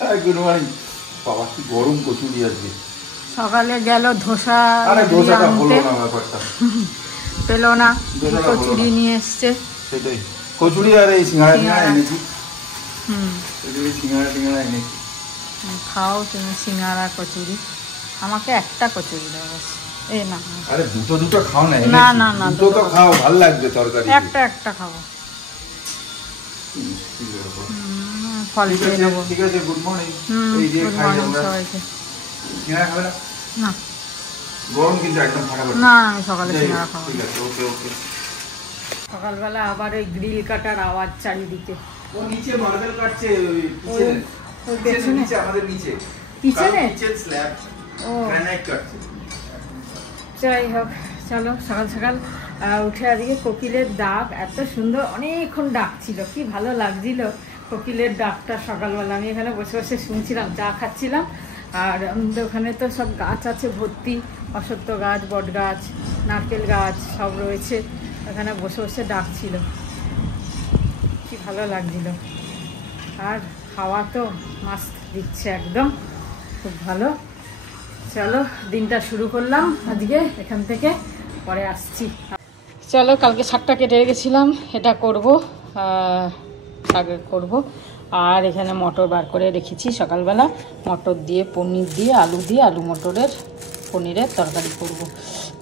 Good morning. বাবা কি গরম কচুরি আজকে। সকালে গেল ধোসা, আরে ধোসাটা হলো না, ব্যাপারটা পেল না, কচুরি নিয়ে এসছে। সেটাই, কচুরি আর এই সিঙ্গাড়া এনেছি। সিঙ্গাড়া এনেছি। খাও তুমি সিঙ্গাড়া কচুরি, আমাকে একটা কচুরি দাও বাস। এই না, আরে দুটো খাও না। না না না, দুটো খাও, ভালো লাগবে তরকারি। একটা খাবো। ফল খেয়ে নেবো। ঠিক আছে, গুড মর্নিং। এই যে খাই আমরা সবাইকে। সিঙ্গাড়া খাবে না? না গরম কিন্তু একদম ফাটাফাটি। না, আমি সকালে সিঙ্গাড়া খাবো। ঠিক আছে, ওকে ওকে। সকালবেলা আবার ওই গ্রিল কাটার আওয়াজ চারিদিকে। ও নিচে মার্বেল কাটছে, ওই পেছনে নিচে আমাদের নিচে পিছনে স্ল্যাব ও গ্রানাইট কাটছে। যাই হোক, চলো সকাল সকাল উঠে আজকে কোকিলের ডাক এত সুন্দর, অনেকক্ষণ ডাক ছিল, কি ভালো লাগছিল কোকিলের ডাকটা সকালবেলা। আমি এখানে বসে বসে শুনছিলাম, চা খাচ্ছিলাম। আর আমাদের ওখানে তো সব গাছ আছে ভর্তি, অশ্বত্থ গাছ, বট গাছ, নারকেল গাছ সব রয়েছে। ওখানে বসে বসে ডাকছিল, কি ভালো লাগছিল। আর হাওয়া তো মাস্ট দিচ্ছে একদম, খুব ভালো। চলো দিনটা শুরু করলাম আজকে এখান থেকে, পরে আসছি। চলো, কালকে শাকটা কেটে রেখেছিলাম, এটা করব, শাক করব। আর এখানে মটর বার করে রেখেছি, সকালবেলা মটর দিয়ে পনির দিয়ে আলু মটরের পনিরের তরকারি করব।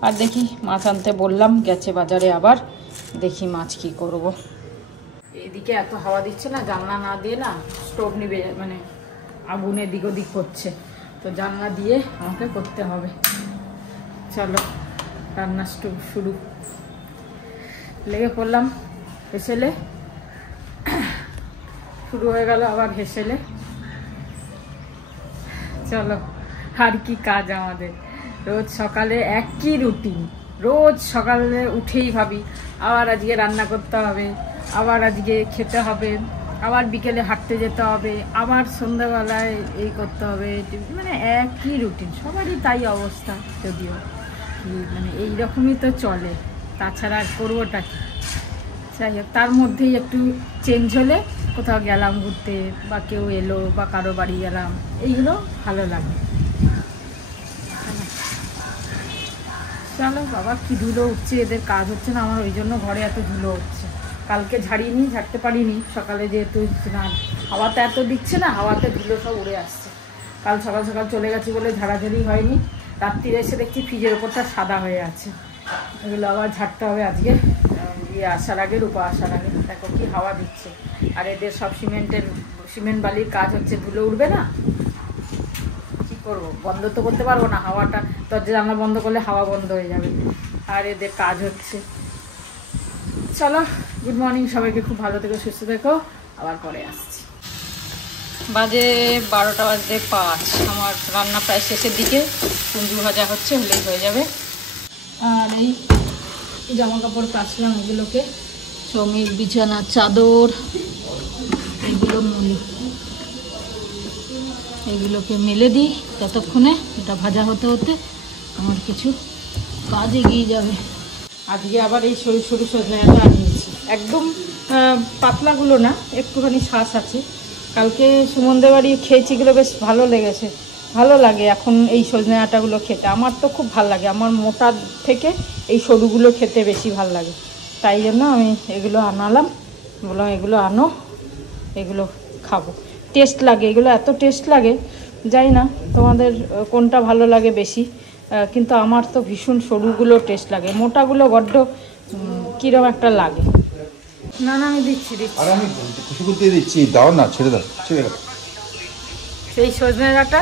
আর দেখি মাছ আনতে বললাম, গেছে বাজারে, আবার দেখি মাছ কি করব। এদিকে এত হাওয়া দিচ্ছে না, জানলা না দিয়ে না স্টোভ নিবে, মানে আগুনে দিক ওদিক করছে, তো জানলা দিয়ে আমাকে করতে হবে। চলো রান্না শুরু। লেগে পড়লাম হেসেলে, শুরু হয়ে গেল আবার হেসেলে। চলো, আর কি কাজ আমাদের, রোজ সকালে একই রুটিন। রোজ সকালে উঠেই ভাবি আবার আজকে রান্না করতে হবে, আবার আজকে খেতে হবে, আবার বিকেলে হাঁটতে যেতে হবে, আবার সন্ধ্যাবেলায় এই করতে হবে, মানে একই রুটিন, সবারই তাই অবস্থা। যদিও কি মানে এইরকমই তো চলে, তাছাড়া আর করবোটা কি। যাই হোক, তার মধ্যেই একটু চেঞ্জ হলে, কোথাও গেলাম ঘুরতে, বা কেউ এলো, বা কারো বাড়ি গেলাম, এইগুলো ভালো লাগে। চলো বাবা, কি ধুলো উঠছে, এদের কাজ হচ্ছে না আমার, ওই জন্য ঘরে এত ধুলো হচ্ছে। কালকে ঝাড়িনি, ঝাড়তে পারিনি সকালে, যেহেতু হাওয়াতে এত দিচ্ছে না, হাওয়াতে ধুলো সব উড়ে আসছে। কাল সকাল সকাল চলে গেছি বলে ঝাড়াঝাড়ি হয়নি। রাত্রিরে এসে দেখছি ফ্রিজের ওপরটা সাদা হয়ে আছে, এগুলো আবার ঝাড়তে হবে আজকে, আসার আগে, রূপা আসার আগে। দেখো কি হাওয়া দিচ্ছে, আর এদের সব সিমেন্ট বালির কাজ হচ্ছে, ধুলো উঠবে না, কি করব, বন্ধ তো করতে পারবো না হাওয়াটা, দরজা জানলা বন্ধ করলে হাওয়া বন্ধ হয়ে যাবে, আর এদের কাজ হচ্ছে। চলো, গুড মর্নিং সবাইকে, খুব ভালো থেকো, সুস্থ থেকো, আবার পরে আসছি। বাজে 12টা বাজতে 5, আমার রান্না প্রায় শেষের দিকে, কুঞ্জু ভাজা হচ্ছে, হলেই হয়ে যাবে। আর এই জামা কাপড় কাচলাম, এগুলোকে শ্রমিক বিছানার চাদর এগুলো এগুলোকে মেলে দিই, ততক্ষণে এটা ভাজা হতে হতে আমার কিছু কাজ এগিয়ে যাবে। আজকে আবার এই সরু সরু সজনাটা আনিয়েছি, একদম পাতলাগুলো না, একটুখানি শ্বাস আছে। কালকে সুমনদের বাড়ি খেয়েছি, এগুলো বেশ ভালো লেগেছে, ভালো লাগে এখন এই সজনে আটাগুলো খেতে। আমার তো খুব ভালো লাগে, আমার মোটার থেকে এই সরুগুলো খেতে বেশি ভালো লাগে, তাই জন্য আমি এগুলো আনালাম, বললাম এগুলো আনো, এগুলো খাবো, টেস্ট লাগে, এগুলো এত টেস্ট লাগে, জানি না তোমাদের কোনটা ভালো লাগে বেশি, কিন্তু আমার তো ভীষণ সরুগুলো টেস্ট লাগে, মোটাগুলো বড্ড কীরকম একটা লাগে। না না, আমি দিচ্ছি, আর আমি খুশি করতে দিচ্ছি, দাও না, ছেড়ে দাও, ছেড়ে দাও। সেই সজনে ডাঁটা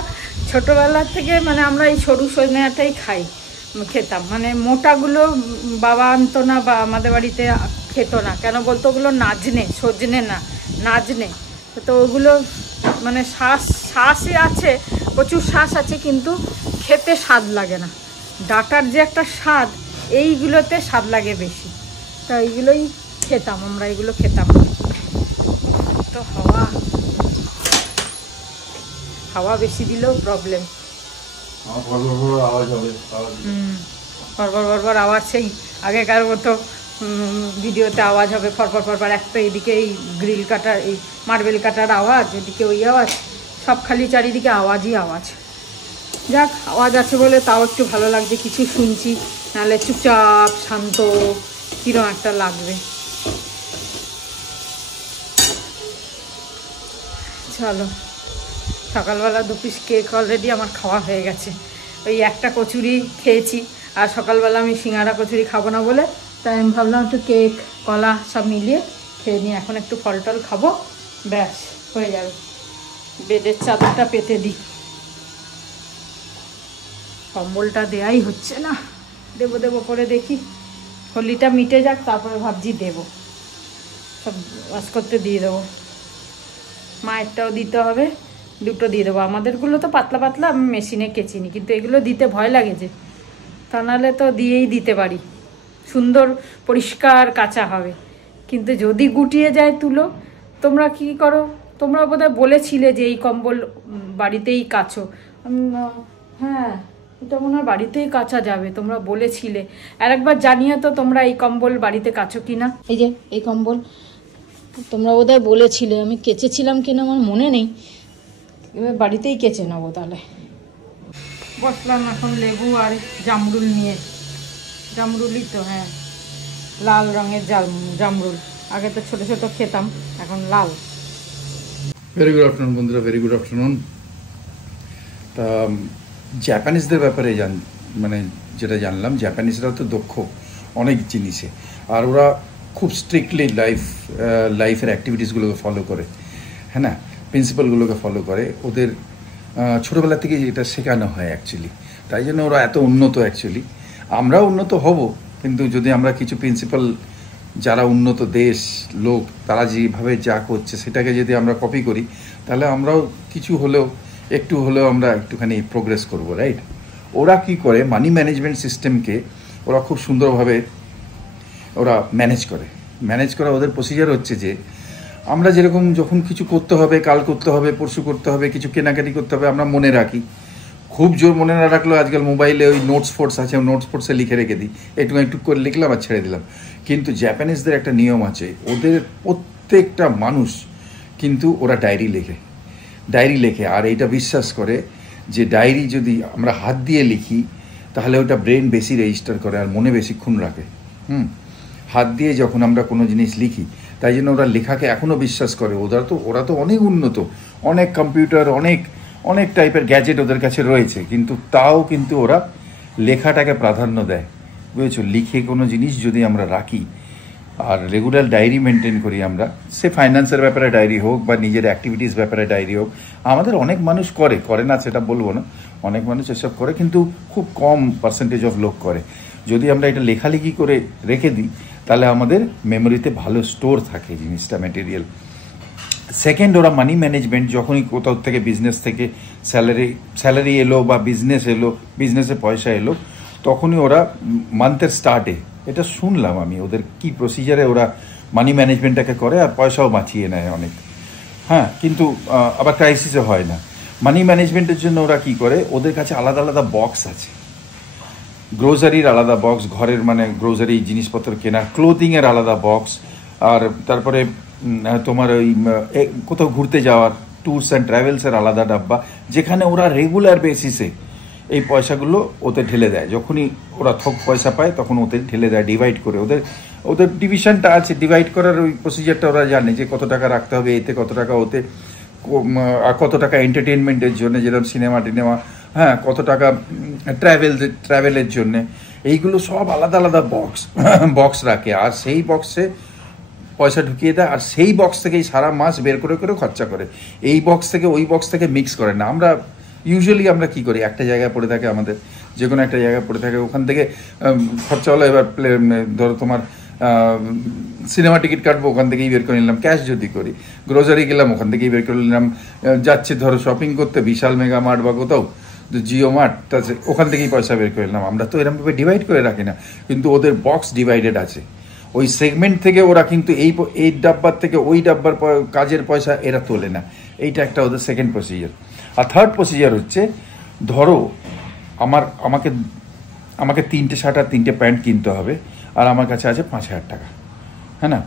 ছোটোবেলার থেকে, মানে আমরা এই সরু সজনে ডাঁটাই খেতাম, মানে মোটাগুলো বাবা আনতো না, বা আমাদের বাড়িতে খেত না, কেন বলতো ওগুলো নাজনে, সজনে না নাজনে, তো ওগুলো মানে শ্বাসে আছে, প্রচুর শ্বাস আছে, কিন্তু খেতে স্বাদ লাগে না। ডাঁটার যে একটা স্বাদ, এইগুলোতে স্বাদ লাগে বেশি, তা এইগুলোই খেতাম আমরা, এগুলো খেতাম। তো হাওয়া বেশি দিলেও প্রবলেম, ফরফর আওয়াজ, সেই আগেকার মতো ভিডিওতে আওয়াজ হবে ফরফর, একটা এদিকে এই গ্রিল কাটার, এই মার্বেল কাটার আওয়াজ, এদিকে ওই আওয়াজ, সব খালি চারিদিকে আওয়াজই আওয়াজ। যাক, আওয়াজ আছে বলে তাও একটু ভালো লাগছে, কিছু শুনছি, নাহলে চুপচাপ শান্ত কিরম একটা লাগবে। চলো, সকালবেলা 2 পিস কেক অলরেডি আমার খাওয়া হয়ে গেছে। ওই একটা কচুরি খেয়েছি, আর সকালবেলা আমি সিঙ্গারা কচুরি খাবো না বলে তাই আমি ভাবলাম একটু কেক কলা সব মিলিয়ে খেয়ে নিই। এখন একটু ফল টল খাবো, ব্যাস হয়ে যাবে। বেডের চাদরটা পেতে দিই, কম্বলটা দেয়াই হচ্ছে না। দেবো করে দেখি, হোলিটা মিটে যাক, তারপরে ভাবছি দেবো। সব ওয়াশ করতে দিয়ে দেবো, মায়েরটাও দিতে হবে, দুটো দিয়ে দেবো। আমাদেরগুলো তো পাতলা পাতলা, আমি মেশিনে কেচিনি, কিন্তু এগুলো দিতে ভয় লাগে যে, তা নাহলে তো দিয়েই দিতে পারি, সুন্দর পরিষ্কার কাঁচা হবে। কিন্তু যদি গুটিয়ে যায় তুলো, তোমরা কি করো? তোমরা বোধহয় বলেছিলে যে এই কম্বল বাড়িতেই কাচো। হ্যাঁ, এটা মনে হয় বাড়িতেই কাচা যাবে, তোমরা বলেছিলে। আর একবার জানিয়ে তো তোমরা এই কম্বল বাড়িতে কাচো কিনা। এই যে এই কম্বল তোমরা বোধহয় বলেছিলে, আমি কেচেছিলাম কিনা আমার মনে নেই, এবার বাড়িতেই কেচে নেবো তাহলে। বসলাম এখন লেবু আর জামরুল নিয়ে। জামরুলই তো, হ্যাঁ, লাল রঙের জামরুল। আগে তো ছোট ছোট খেতাম, এখন লাল। ভেরি গুড আফটারনুন বন্ধুরা, ভেরি গুড আফটারনুন। তা জাপানিজদের ব্যাপারে মানে যেটা জানলাম, জাপানিজরা তো দক্ষ অনেক জিনিসে, আর ওরা খুব স্ট্রিক্টলি লাইফের অ্যাক্টিভিটিসগুলোকে ফলো করে, হ্যাঁ না, প্রিন্সিপালগুলোকে ফলো করে। ওদের ছোটোবেলা থেকে এটা শেখানো হয় অ্যাকচুয়ালি, তাই জন্য ওরা এত উন্নত। অ্যাকচুয়ালি আমরাও উন্নত হব, কিন্তু যদি আমরা কিছু প্রিন্সিপাল, যারা উন্নত দেশ লোক, তারা যেভাবে যা করছে সেটাকে যদি আমরা কপি করি, তাহলে আমরাও কিছু হলেও একটু হলেও আমরা একটুখানি প্রোগ্রেস করব, রাইট? ওরা কি করে, মানি ম্যানেজমেন্ট সিস্টেমকে ওরা খুব সুন্দরভাবে ওরা ম্যানেজ করা ওদের প্রসিজার হচ্ছে যে, আমরা যেরকম যখন কিছু করতে হবে, কাল করতে হবে, পরশু করতে হবে, কিছু কেনাকাটি করতে হবে, আমরা মনে রাখি। খুব জোর মনে না রাখলেও আজকাল মোবাইলে ওই নোটস ফোর্স আছে, নোটস ফোর্সে লিখে রেখে দিই, একটু করে লিখলাম আর ছেড়ে দিলাম। কিন্তু জাপানিজদের একটা নিয়ম আছে, ওদের প্রত্যেকটা মানুষ কিন্তু ওরা ডায়েরি লেখে, আর এইটা বিশ্বাস করে যে ডায়েরি যদি আমরা হাত দিয়ে লিখি তাহলে ওটা ব্রেন বেশি রেজিস্টার করে আর মনে বেশিক্ষণ রাখে। হাত দিয়ে যখন আমরা কোনো জিনিস লিখি, তাই জন্য ওরা লেখাকে এখনও বিশ্বাস করে। ওরা তো অনেক উন্নত, অনেক কম্পিউটার, অনেক টাইপের গ্যাজেট ওদের কাছে রয়েছে, কিন্তু তাও কিন্তু ওরা লেখাটাকে প্রাধান্য দেয়, বুঝেছো? লিখে কোনো জিনিস যদি আমরা রাখি আর রেগুলার ডায়েরি মেনটেন করি আমরা, সে ফাইন্যান্সের ব্যাপারে ডায়েরি হোক বা নিজের অ্যাক্টিভিটিস ব্যাপারে ডায়েরি হোক, আমাদের অনেক মানুষ করে না সেটা বলবো না, অনেক মানুষ এসব করে, কিন্তু খুব কম পার্সেন্টেজ অফ লোক করে। যদি আমরা এটা লেখালেখি করে রেখে দিই তাহলে আমাদের মেমোরিতে ভালো স্টোর থাকে জিনিসটা, ম্যাটেরিয়াল। সেকেন্ড, ওরা মানি ম্যানেজমেন্ট, যখনই কোথাও থেকে বিজনেস থেকে স্যালারি এলো বা বিজনেসে পয়সা এলো, তখনই ওরা মান্থের স্টার্টে, এটা শুনলাম আমি, ওদের কি প্রসিজারে ওরা মানি ম্যানেজমেন্টটাকে করে আর পয়সাও বাঁচিয়ে নেয় অনেক। হ্যাঁ, কিন্তু আবার ক্রাইসিসে হয় না। মানি ম্যানেজমেন্টের জন্য ওরা কি করে, ওদের কাছে আলাদা আলাদা বক্স আছে, গ্রোসারির আলাদা বক্স, ঘরের মানে গ্রোসারি জিনিসপত্র কেনা, ক্লোথিংয়ের আলাদা বক্স, আর তারপরে তোমার ওই কোথাও ঘুরতে যাওয়ার ট্যুরস অ্যান্ড ট্রাভেলসের আলাদা ডাব্বা, যেখানে ওরা রেগুলার বেসিসে এই পয়সাগুলো ওতে ঢেলে দেয়। যখনই ওরা থোক পয়সা পায় তখন ওতে ঢেলে দেয়, ডিভাইড করে। ওদের ডিভিশনটা আছে, ডিভাইড করার ওই প্রসিজারটা ওরা জানে যে কত টাকা রাখতে হবে এতে, কত টাকা ওতে, আর কত টাকা এন্টারটেনমেন্টের জন্য, যেরকম সিনেমা টিনেমা, হ্যাঁ, কত টাকা ট্রাভেলের জন্যে, এইগুলো সব আলাদা আলাদা বক্স রাখে, আর সেই বক্সে পয়সা ঢুকিয়ে দেয়, আর সেই বক্স থেকেই সারা মাস বের করে খরচা করে। এই বক্স থেকে ওই বক্স থেকে মিক্স করে না। ইউজুয়ালি আমরা কি করি, একটা জায়গায় পড়ে থাকে, আমাদের যে কোনো একটা জায়গায় পড়ে থাকে, ওখান থেকে খরচা হলো, এবার ধরো তোমার সিনেমা টিকিট কাটবো, ওখান থেকেই বের করে নিলাম, ক্যাশ যদি করি, গ্রোসারি গেলাম, ওখান থেকেই বের করে নিলাম, যাচ্ছে ধরো শপিং করতে বিশাল মেগা মার্ট বা কোথাও জিও মার্ট, তাছাড়া ওখান থেকেই পয়সা বের করে নিলাম। আমরা তো এরকমভাবে ডিভাইড করে রাখি না, কিন্তু ওদের বক্স ডিভাইডেড আছে। ওই সেগমেন্ট থেকে ওরা কিন্তু এই ডাব্বার থেকে ওই ডাব্বার কাজের পয়সা এরা তোলে না। এইটা একটা ওদের সেকেন্ড প্রসিজার। আর থার্ড প্রসিজার হচ্ছে, ধরো আমাকে 3টে শার্ট আর 3টে প্যান্ট কিনতে হবে, আর আমার কাছে আছে 5,000 টাকা, হ্যাঁ না,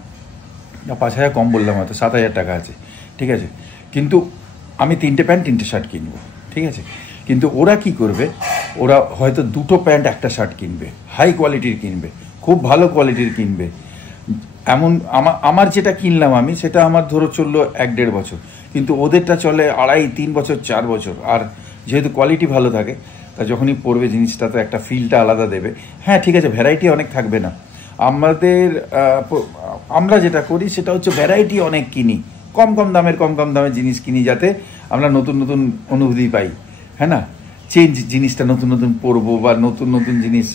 5,000 কম বললাম, হয়তো 7,000 টাকা আছে, ঠিক আছে, কিন্তু আমি 3টে প্যান্ট 3টে শার্ট কিনবো, ঠিক আছে? কিন্তু ওরা কি করবে, ওরা হয়তো 2টো প্যান্ট 1টা শার্ট কিনবে, হাই কোয়ালিটির কিনবে, খুব ভালো কোয়ালিটির কিনবে। এমন আমার যেটা কিনলাম আমি, সেটা আমার ধরো চললো 1-1.5 বছর, কিন্তু ওদেরটা চলে 2.5-3 বছর 4 বছর। আর যেহেতু কোয়ালিটি ভালো থাকে, তা যখনই পরবে জিনিসটা তো একটা ফিলটা আলাদা দেবে। হ্যাঁ ঠিক আছে, ভ্যারাইটি অনেক থাকবে না, আমরা যেটা করি সেটা হচ্ছে ভ্যারাইটি অনেক কিনি, কম কম দামের জিনিস কিনি, যাতে আমরা নতুন নতুন অনুভূতি পাই, হ্যাঁ না? চেঞ্জ জিনিসটা নতুন নতুন পরবো বা নতুন নতুন জিনিস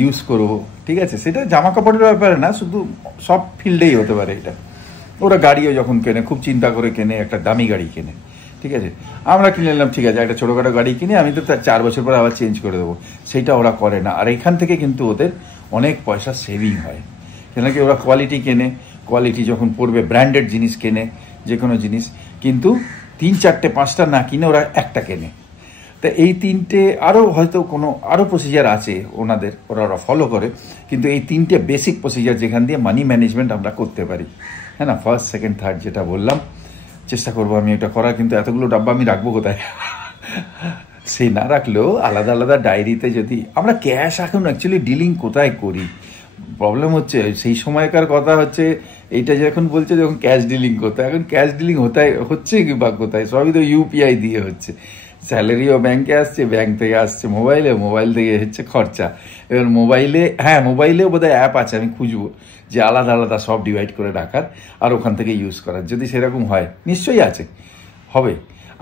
ইউজ করবো, ঠিক আছে? সেটা জামা কাপড়ের ব্যাপারে না, শুধু সব ফিল্ডেই হতে পারে এটা। ওরা গাড়িও যখন কেনে খুব চিন্তা করে কেনে, একটা দামি গাড়ি কেনে, ঠিক আছে? আমরা কিনে নিলাম, ঠিক আছে, একটা ছোটোখাটো গাড়ি কিনে আমি তো তার 4 বছর পর আবার চেঞ্জ করে দেবো, সেইটা ওরা করে না। আর এখান থেকে কিন্তু ওদের অনেক পয়সা সেভিং হয়, কেন কি ওরা কোয়ালিটি কেনে, কোয়ালিটি যখন পড়বে ব্র্যান্ডেড জিনিস কেনে, যে কোনো জিনিস, কিন্তু 3, 4টে 5টা না কিনে ওরা একটা কেনে। তা এই 3টে আরও হয়তো কোনো আরও প্রসিজার আছে ওনাদের, ওরা ফলো করে, কিন্তু এই 3টে বেসিক প্রসিজার যেখান দিয়ে মানি ম্যানেজমেন্ট আমরা করতে পারি, হ্যাঁ না? ফার্স্ট, সেকেন্ড, থার্ড যেটা বললাম, চেষ্টা করবো আমি এটা করার। কিন্তু এতগুলো ডাব্বা আমি রাখবো কোথায়? সে না রাখলেও আলাদা আলাদা ডায়েরিতে, যদি আমরা ক্যাশ এখন অ্যাকচুয়ালি ডিলিং কোথায় করি, প্রবলেম হচ্ছে সেই সময়কার কথা হচ্ছে এইটা যখন বলছে যখন ক্যাশ ডিলিং কোথায়, এখন ক্যাশ ডিলিং হচ্ছে কি বা কোথায়? সবই তো ইউপিআই দিয়ে হচ্ছে। স্যালারিও ব্যাংকে আসছে, ব্যাংক থেকে আসছে মোবাইলে, মোবাইল থেকে হচ্ছে খরচা। এবার মোবাইলেও বোধহয় অ্যাপ আছে, আমি খুঁজবো, যে আলাদা আলাদা সব ডিভাইড করে রাখার আর ওখান থেকে ইউজ করার। যদি সেরকম হয়, নিশ্চয়ই আছে, হবে।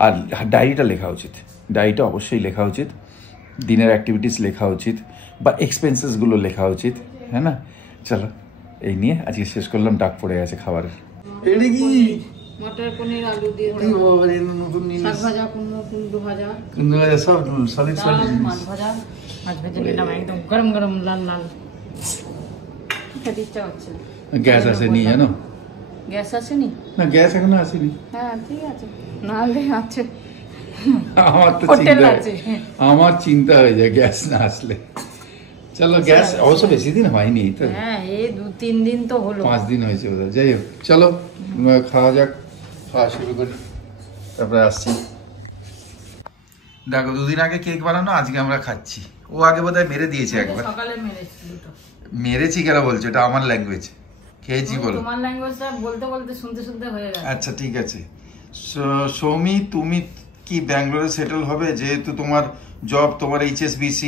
আর ডায়েরিটা লেখা উচিত, ডায়েরিটা অবশ্যই লেখা উচিত, দিনের অ্যাক্টিভিটিস লেখা উচিত, বা এক্সপেন্সেসগুলো লেখা উচিত, হ্যাঁ না? চলো, এই নিয়ে আজকে শেষ করলাম, ডাক পড়ে গেছে খাবারের। এটা কি? মটর পনির আলু দিয়ে শাক ভাজা, কুমড়ো ভাজা, সব সলিড মাছ ভাজা, মাছ ভেজে নিলাম একদম গরম গরম লাল লাল। খেতে ইচ্ছা হচ্ছে। গ্যাস আসেনি জানো? গ্যাস আসেনি? না, গ্যাস এখনো আসেনি। হ্যাঁ ঠিক আছে, নাহলে আছে। আমার চিন্তা হয়ে যায় গ্যাস না আসলে। চলো, গ্যাস অবশ্য বেশি দিন হয়নি তো, হ্যাঁ এই 2-3 দিন তো হলো, 5 দিন হয়েছে বোধহয়। যাই হোক, চলো খাওয়া যাক, খাওয়া শুরু করি, তারপরে আসছি। দেখো, 2 দিন আগে কেক বানানো, আজকে আমরা খাচ্ছি। ও আগে বোধহয় মেরে দিয়েছে একবার। সকালে মেরেছিল তো। মেরেছি কেন বলছো? এটা আমার ল্যাঙ্গুয়েজ, খেয়েছি বলো। তোমার ল্যাঙ্গুয়েজটা বলতে বলতে শুনতে শুনতে হয়ে গেছে। আচ্ছা ঠিক আছে। সৌমি, তুমি কি ব্যাঙ্গালোরে সেটেল হবে? যেহেতু তোমার জব, তোমার HSBC,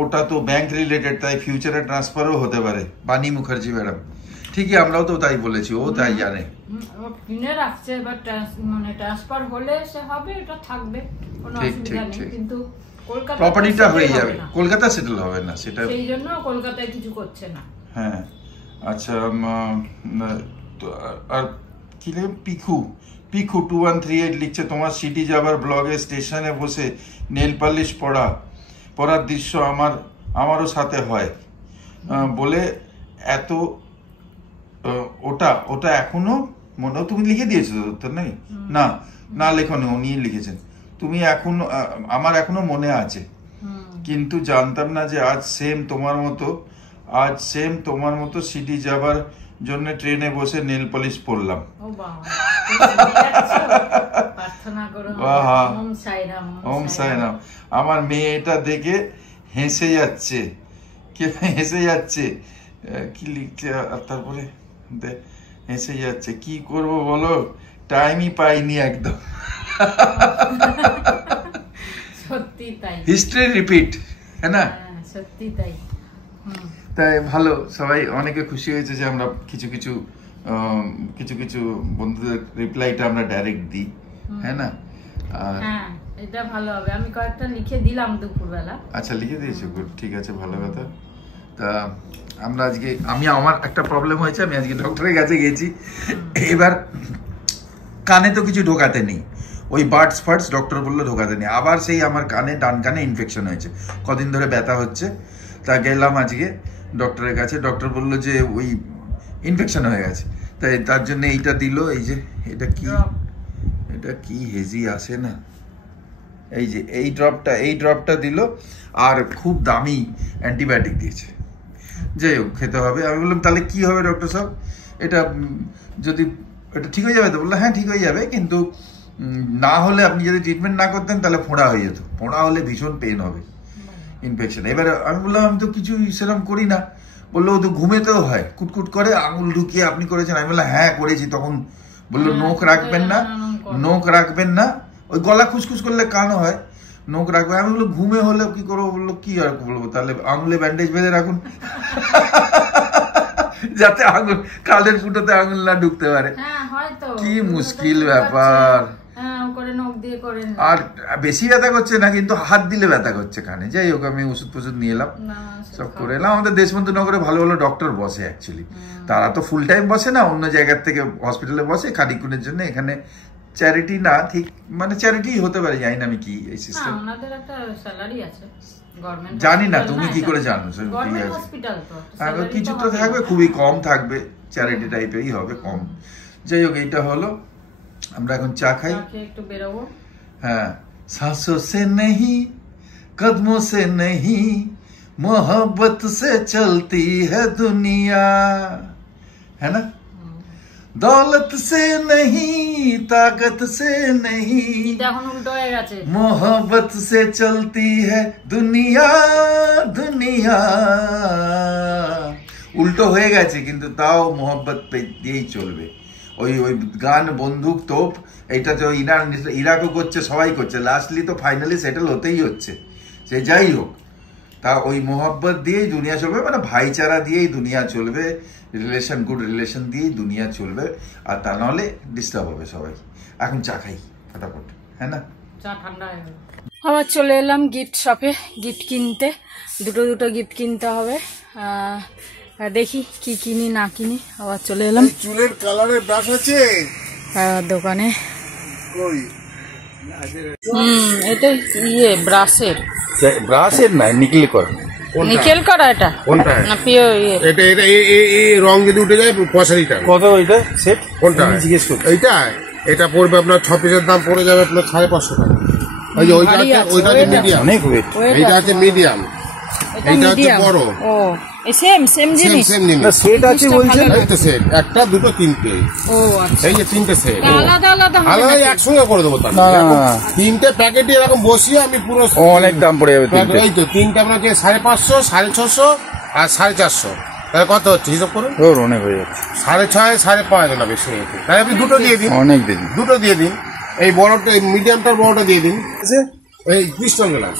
ওটা তো ব্যাংক রিলেটেড, তাই ফিউচারে ট্রান্সফারও হতে পারে। বানি মুখার্জি ম্যাডাম, ঠিকই, আমরাও তো তাই বলেছি, ও তাই জানে। কিনে রাখছে, বাট মানে ট্রান্সফার হলে সে হবে, এটা থাকবে, কোনো অসুবিধা নেই। কিন্তু কলকাতা প্রপার্টিটা হয়ে যাবে, কলকাতা সেটেল হবে না, সেটা সেই জন্য কলকাতায় কিছু করছে না। হ্যাঁ আচ্ছা। আর কি লিখে? পিকু 2138 লিখছে, তোমার সিটি যাবার ব্লগে স্টেশনে বসে নেল পালিশ পড়ার দৃশ্য আমারও সাথে হয় বলে এত ওটা এখনো মনে, তুমি লিখে দিয়েছো তো? নাকি না লেখনি, উনি লিখেছেন। তুমি এখনো, আমার এখনো মনে আছে, কিন্তু জানতাম না যে আজ সেম তোমার মতো সিটি যাবার জন্য ট্রেনে বসে নেল পলিশ পরলাম। ওম সাইরাম। আমার মেয়ে এটা দেখে হেসে যাচ্ছে, কি লিখছে, আর তারপরে হেসে যাচ্ছে। কি করব বলো, টাইমই পাইনি একদম। সত্যি তাই, হিস্ট্রি রিপিট, হ্যাঁ না? সত্যি তাই। তাই ভালো, সবাই অনেকে খুশি হয়েছে যে আমরা কিছু কিছু বন্ধুদের রিপ্লাইটা আমরা ডাইরেক্ট দিই, হ্যাঁ না? হ্যাঁ, এটা ভালো হবে। আমি কয়েকটা লিখে দিলাম দুপুরবেলা। আচ্ছা, লিখে দিয়েছো, গুড, ঠিক আছে, ভালো কথা। তা আমরা আজকে, আমার একটা প্রবলেম হয়েছে, আমি আজকে ডক্টরের কাছে গেছি। এবার কানে তো কিছু ঢোকাতে নেই, ওই বার্ডস ফার্ডস ডক্টর বললো ঢোকাতে নেই। আবার সেই আমার ডান কানে ইনফেকশন হয়েছে, কদিন ধরে ব্যথা হচ্ছে। তা গেলাম আজকে ডক্টরের কাছে, ডক্টর বললো যে ওই ইনফেকশন হয়ে গেছে, তাই তার জন্য এইটা দিল। এই যে এটা কি হেজি আসে না, এই যে এই ড্রপটা দিল, আর খুব দামি অ্যান্টিবায়োটিক দিয়েছে। যাই হোক, খেতে হবে। আমি বললাম তাহলে কি হবে ডক্টর সাহেব, এটা ঠিক হয়ে যাবে তো? বললো হ্যাঁ ঠিক হয়ে যাবে, কিন্তু না হলে আপনি যদি ট্রিটমেন্ট না করতেন তাহলে ফোঁড়া হয়ে যেত, ফোঁড়া হলে ভীষণ পেন হবে, ইনফেকশন। এবারে আমি বললাম আমি তো কিছু সেরকম করি না। বললো তো ঘুমেতেও হয়, কুটকুট করে আঙুল ঢুকিয়ে আপনি করেছেন? আমি বললাম হ্যাঁ করেছি। তখন বললো নোখ রাখবেন না, নোখ রাখবেন না, ওই গলা খুসখুস করলে কানও হয়, নোখ রাখবে। আমি বললো ঘুমে হলে কি করবো? বললো কি আর বলবো, তাহলে আঙুলে ব্যান্ডেজ বেঁধে রাখুন যাতে আঙুল কালের ফুটোতে আঙুল না ঢুকতে পারে। কি মুশকিল ব্যাপার। আর বেশি ব্যথা করছে না, কিন্তু হাত দিলে ব্যথা করছে কানে। যাই হোক, আমি ওষুধ ফষুধ নিয়ে এলাম, সব করে এলাম। আমাদের দেশবন্ধু নগরে ভালো ভালো ডক্টর বসে অ্যাকচুয়ালি, তারা তো ফুল টাইম বসে না, অন্য জায়গার থেকে হসপিটালে বসে খানিকক্ষণের জন্য। এখানে চ্যারিটি না, ঠিক মানে চ্যারিটি হতে পারে, জানি না আমি কি এই সিস্টেম, জানি না। তুমি কি করে জানো? কিছু তো থাকবে, খুবই কম থাকবে, চ্যারিটি টাইপেরই হবে, কম। যাই হোক, এইটা হলো। আমরা এখন চা খাই, একটু বেরোবো। হ্যাঁ, सांसों से नहीं कदमों से नहीं मोहब्बत से चलती है दुनिया, है ना? दौलत से नहीं ताकत से नहीं मोहब्बत से चलती है दुनिया दुनिया। উল্টো হয়ে গেছে, কিন্তু তাও মোহব্বত দিয়েই চলবে। ওই ওই গান, বন্দুক, তোপ, এইটা তো ইরাকও করছে, সবাই করছে, লাস্টলি তো ফাইনালি সেটেল হতেই হচ্ছে। সে যাই হোক, তা ওই মোহব্বত দিয়েই দুনিয়া চলবে, মানে ভাইচারা দিয়েই দুনিয়া চলবে, রিলেশন, গুড রিলেশন দিয়েই দুনিয়া চলবে। আর তা নাহলে ডিস্টার্ব হবে সবাই। এখন চা খাই ফটাফট, হ্যাঁ না? চা ঠান্ডা হয়ে গেল। আবার চলে এলাম গিফট শপে গিফট কিনতে, দুটো গিফট কিনতে হবে। দেখি কি কিনি না কিনি। আবার চলে এলাম। চুলের কালারের ব্রাশ আছে দোকানে। এটা ব্রাশের না, নিকেল করা। নিকেল করা এটা কোনটা? না পিওর ইয়ে। এটা এই রং যদি উঠে যায় 65 টাকা। কত এটা সেট? কোনটা জিজ্ঞেস করুন। এটা পড়বে আপনার 6 পিসের দাম পড়ে যাবে আপনার 550 টাকা। ওই যে ওইটা আছে মিডিয়াম, অনেক ওয়েট। এইটা আছে মিডিয়াম, এইটা হচ্ছে বড়। ও সেম জিনিস। না সেট আছে বলছেন? একটা সেট, একটা দুটো তিনটে। ও আচ্ছা, এই যে তিনটে সেট আলাদা আলাদা একসঙ্গে করে দেবো। তার তিনটে প্যাকেটই এরকম বসিয়ে আমি পুরো অনেক দাম পড়ে যাবে। এই তো তিনটে আপনাকে 550, 650 আর 450। তাহলে কত হচ্ছে হিসাব করুন? অনেক হয়ে যাচ্ছে। 6.5, 5.5 না বেশি হয়েছে। তাহলে আপনি দুটো দিয়ে দিন। অনেক দিন দুটো দিয়ে দিন। এই বড়টা, মিডিয়ামটার বড়টা দিয়ে দিন। এই ক্রিস্টাল গ্লাস,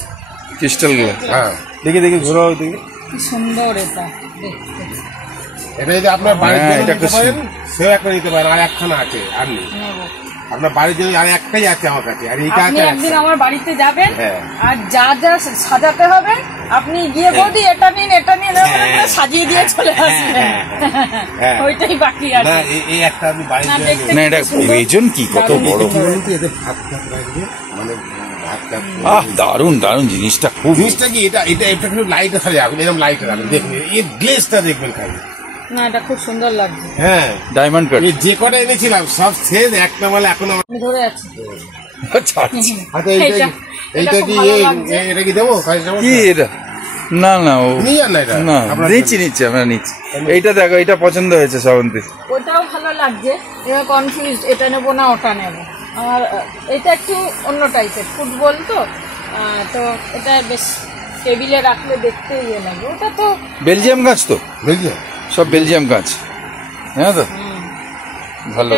ক্রিস্টাল গ্লাস। হ্যাঁ, দেখি ঘোরাও, দেখি কি সুন্দর এটা। এটা যদি আপনার বাড়িতে নিতে পারেন, সেও একটা নিতে পারেন। আর একখানা আছে, আর নেই আপনার বাড়ির জন্য, আর একটাই আছে আমার কাছে। আর এইটা আছে। একদিন আমার বাড়িতে যাবেন, আর যা যা সাজাতে হবে আপনি গিয়ে বৌদি এটা নিন সাজিয়ে দিয়ে চলে আসবেন। ওইটাই বাকি আছে। এই একটা আমি বাড়িতে, না এটা প্রয়োজন কি, কত বড় এতে ভাত রাখবে, মানে দারুন জিনিসটা। জিনিসটা কি, এটা একটু লাইটে খালি রাখবেন, এরকম লাইটে রাখবেন, দেখবেন এই গ্লেজটা দেখবেন খালি। না এটা খুব সুন্দর লাগছে। হ্যাঁ, ডায়মন্ড কাট। যে কটা এনেছিলাম সব শেষ, একটা বলে এখন ধরে আছে। আচ্ছা, এইটা কি এটা কি দেবো? কি এটা? না ও না, নিচ্ছি আমরা নিচ্ছি। এইটা দেখো, এটা পছন্দ হয়েছে শ্রাবন্তী। ওটাও ভালো লাগছে, এবার কনফিউজ, এটা নেবো না ওটা নেবো। আর এটা একটু অন্য টাইপের, ফুটবল তো এটা বেশ টেবিলে রাখলে দেখতে ইয়ে লাগে। ওটা তো বেলজিয়াম গাছ, তো বেলজিয়াম, সব বেলজিয়াম গাছ, হ্যাঁ তো ভালো।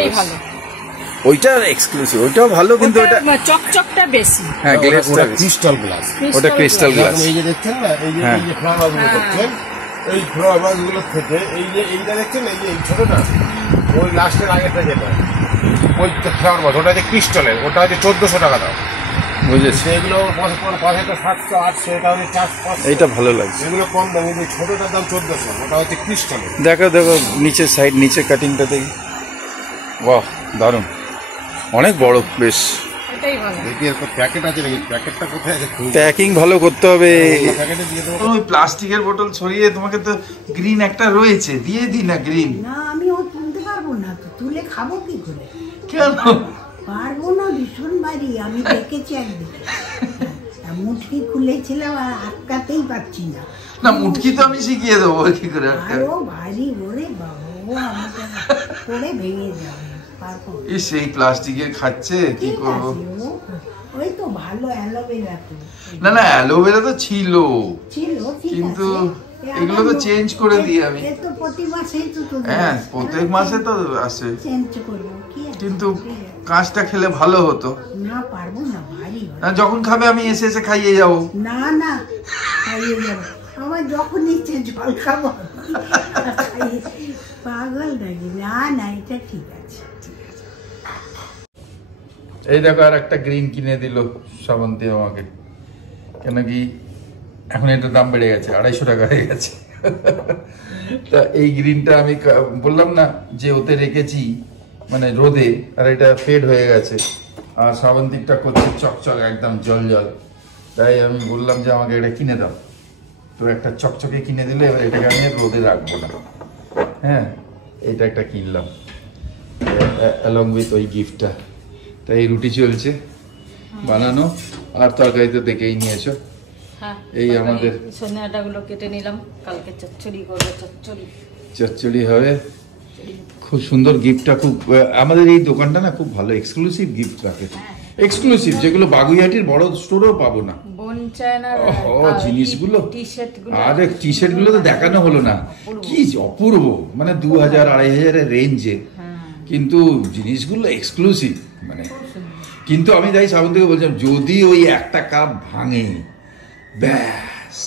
ওইটা এক্সক্লুসিভ, ওইটাও ভালো, কিন্তু ওটা চকচকটা বেশি। হ্যাঁ, গ্লাসটা ক্রিস্টাল গ্লাস, ওটা ক্রিস্টাল গ্লাস। এই যে দেখছেন না, এই যে ফ্লাওয়ার গুলো দেখছেন, এই ফ্লাওয়ার গুলো থেকে এইটা দেখছেন, এই যে এই ছোটটা, ওই লাস্টের আগেরটা যেটা, ওই ফ্লাওয়ার বাস, ওটা হচ্ছে ক্রিস্টালের, ওটা হচ্ছে 1400 টাকা দাম। বুঝেছি। এগুলো 700, 800, এটা হচ্ছে 400। এইটা ভালো লাগছে। এগুলো কম দাম, কিন্তু ছোটটার দাম 1400, ওটা হচ্ছে ক্রিস্টালের। দেখো নিচের সাইড, নিচে কাটিংটা দেখি, বাহ দারুন, অনেক বড়, বেশ। প্যাকিং ভালো করতে হবে। ওই প্লাস্টিকের বোতল ছড়িয়ে, তোমাকে তো গ্রিন একটা রয়েছে, দিয়ে দিই না গ্রিন। না আমি ও তুলতে পারবো না, তো তুলে খাবো কি করে? কেন পারবো না, ভীষণ বাড়ি। আমি দেখেছি একদিকে মুটকি খুলেছিলাম আর আটকাতেই পারছি না। না মুটকি তো আমি শিখিয়ে দেবো কি করে। ও ভারী, ওরে বাবা, আমাকে করে ভেঙে যাবে। পারবো না। ইস এই প্লাস্টিকে খাচ্ছে কি ঠিক করব। আছে, ওই তো ভালো অ্যালোভেরা তো না না অ্যালোভেরা তো ছিল ছিল, ঠিক কিন্তু আছে। এগুলো তো চেঞ্জ করে দিই আমি। এ তো প্রতি মাসেই তো হ্যাঁ প্রত্যেক মাসে তো আসে, চেঞ্জ করবো কি আছে? কিন্তু কাঁচটা খেলে ভালো হতো। না পারবো না, ভারী হয়। না, যখন খাবে আমি এসে এসে খাইয়ে যাবো। না না খাইয়ে যাবো, আমার যখন ইচ্ছে জল খাবো পাগল নাকি? না না এটা ঠিক আছে। এই দেখো আর একটা গ্রিন কিনে দিল শ্রাবন্তী আমাকে, কেন কি এখন এটার দাম বেড়ে গেছে, 250 টাকা হয়ে গেছে। তা এই গ্রিনটা আমি বললাম না যে ওতে রেখেছি মানে রোদে, আর এটা ফেড হয়ে গেছে, আর শ্রাবন্তীরটা করছে চকচক একদম জল জল, তাই আমি বললাম যে আমাকে এটা কিনে দাও। তো একটা চকচকে কিনে দিলে এবার এটাকে আমি আর রোদে রাখবো না। হ্যাঁ এটা একটা কিনলাম অ্যালং উইথ ওই গিফটটা। তাই রুটি চলছে বানানো, আর তরকারি তো দেখেই নিয়েছো। হ্যাঁ এই আমাদের সজনে ডাঁটাগুলো কেটে নিলাম, কালকে চচ্চড়ি করবো। চচ্চড়ি হবে। খুব সুন্দর গিফটটা, খুব আমাদের এই দোকানটা না খুব ভালো এক্সক্লুসিভ গিফট রাখে, এক্সক্লুসিভ যেগুলো বাগুইহাটির বড় স্টোরেও পাবো না। বোন চায়নার জিনিসগুলো, টি-শার্ট গুলো, আরে টি শার্ট গুলো তো দেখানো হলো না, কি অপূর্ব, মানে 2000-2500 রেঞ্জে, কিন্তু জিনিসগুলো এক্সক্লুসিভ মানে। কিন্তু আমি তাই শ্রাবন্তীকে বলছিলাম যদি ওই একটা কাপ ভাঙে ব্যাস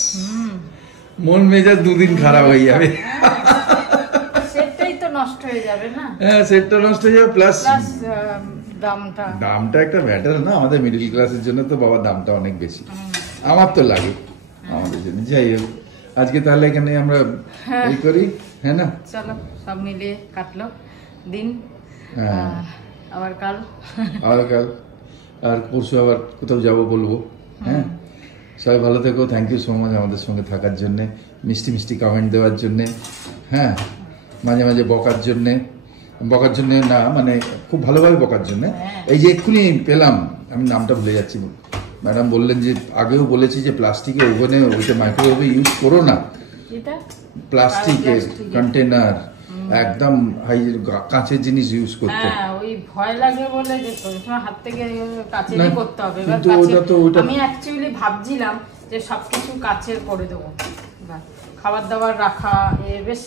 মন মেজাজ দুদিন খারাপ হয়ে যাবে। সেটাই তো নষ্ট হয়ে যাবে না। হ্যাঁ সেটটা নষ্ট হয়ে যাবে, প্লাস দামটা একটা ম্যাটার না, আমাদের মিডল ক্লাসের জন্য তো বাবার দামটা অনেক বেশি, আমার তো লাগে আমাদের জন্য। যাই হোক আজকে তাহলে এখানে আমরা এই করি, হ্যাঁ না? চলো সব মিলিয়ে কাটলো দিন। হ্যাঁ আবার কাল আর পরশু আবার কোথাও যাবো বলবো। হ্যাঁ সবাই ভালো থেকো, থ্যাংক ইউ সো মাচ আমাদের সঙ্গে থাকার জন্যে, মিষ্টি মিষ্টি কমেন্ট দেওয়ার জন্যে, হ্যাঁ মাঝে মাঝে বকার জন্যে না মানে খুব ভালোভাবে বকার জন্যে। এই যে এক্ষুনি পেলাম, আমি নামটা ভুলে যাচ্ছি, ম্যাডাম বললেন যে আগেও বলেছি যে প্লাস্টিকের ওভেনে ওইটা মাইক্রোওয়েভে ইউজ করো না, প্লাস্টিকের কন্টেনার একদম কাঁচের জিনিস ইউজ করতে। ওই ভয় লাগে বলে যে হাত থেকে কাচের করতে হবে। আমি অ্যাকচুয়ালি ভাবছিলাম যে সবকিছু কাচের করে দেবো, খাবার দাবার রাখা বেশ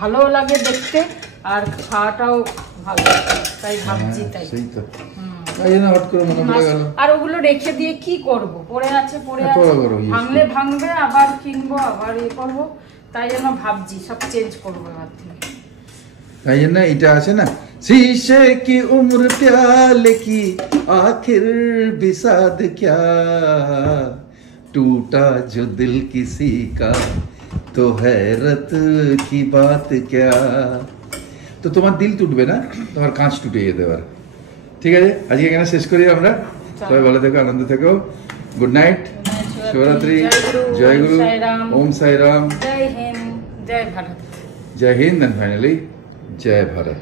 ভালো লাগে দেখতে, আর খাওয়াটাও ভালো, তাই ভাবছি। তাই সেই তো আর ওগুলো রেখে দিয়ে কি করব, পড়ে আছে ভাঙবে আবার কিনবো, আবার করবো, তাই জন্য ভাবছি সব চেঞ্জ করবো এবার থেকে। তাই জন্য এটা আছে না, शीशे की उम्र प्याले की आखिर बिसाद क्या, टूटा जो दिल किसी का तो हैरत की बात क्या। তো তোমার দিল টুটবে না, তোমার কাঁচ টুটে যেতে পারে। ঠিক আছে আজকে এখানে শেষ করি আমরা, সবাই ভালো থেকো, আনন্দ থেকো, good night, Shivratri, Joy Guru, Om Sai Ram, Joy Hind, Joy Bharat, Joy Hind, and finally Joy Bharat.